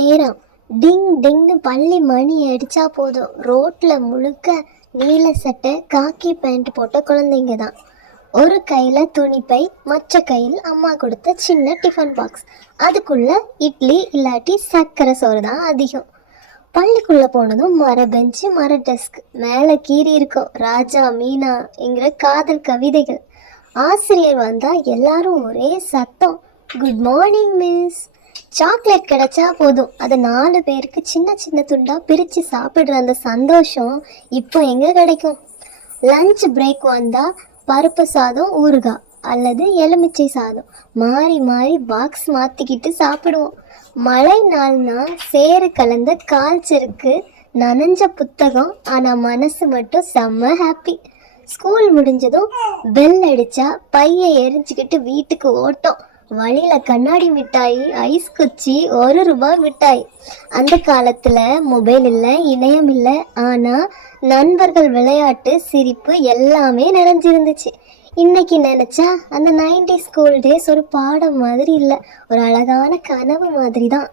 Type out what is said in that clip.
நேரம் டிங் டிங்னு பள்ளி மணி அடிச்சா போதும், ரோட்ல முழுக்க நீல சட்டை காக்கி பேண்ட் போட்ட குழந்தைங்க தான். ஒரு கையில துணிப்பை, மற்ற கையில் அம்மா கொடுத்த சின்ன டிஃபன் பாக்ஸ். அதுக்குள்ள இட்லி இல்லாட்டி சர்க்கரை சோறு தான் அதிகம். பள்ளிக்குள்ள போனதும் மர பெஞ்சு, மர டெஸ்க், மேலே கீறி இருக்கும் ராஜா மீனா என்கிற காதல் கவிதைகள். ஆசிரியர் வந்தா எல்லாரும் ஒரே சத்தம், குட் மார்னிங் மிஸ். சாக்லேட் கிடைச்சா போதும், அதை 4 பேருக்கு சின்ன சின்ன துண்டா பிரித்து சாப்பிட்ற அந்த சந்தோஷம் இப்போ எங்கே கிடைக்கும்? லஞ்ச் பிரேக் வந்தால் பருப்பு சாதம், ஊறுகாய் அல்லது எலுமிச்சை சாதம் மாறி மாறி பாக்ஸ் மாற்றிக்கிட்டு சாப்பிடுவோம். மழை நாள்னா சேறு கலந்த கால் செருக்கு, நனைஞ்ச புத்தகம், ஆனால் மனசு மட்டும் செம்ம ஹாப்பி. ஸ்கூல் முடிஞ்சதும் பெல் அடித்தா பையை எரிஞ்சுக்கிட்டு வீட்டுக்கு ஓட்டோம். வழியில் கண்ணாடி மிட்டாய், ஐஸ் குச்சி, 1 ரூபாய் மிட்டாய். அந்த காலத்தில் மொபைல் இல்லை, இணையம் இல்லை, ஆனால் நண்பர்கள், விளையாட்டு, சிரிப்பு எல்லாமே நிறைஞ்சிருந்துச்சு. இன்னைக்கு நினச்சா அந்த 90s ஸ்கூல் டேஸ் ஒரு பாடம் மாதிரி இல்லை, ஒரு அழகான கனவு மாதிரி தான்.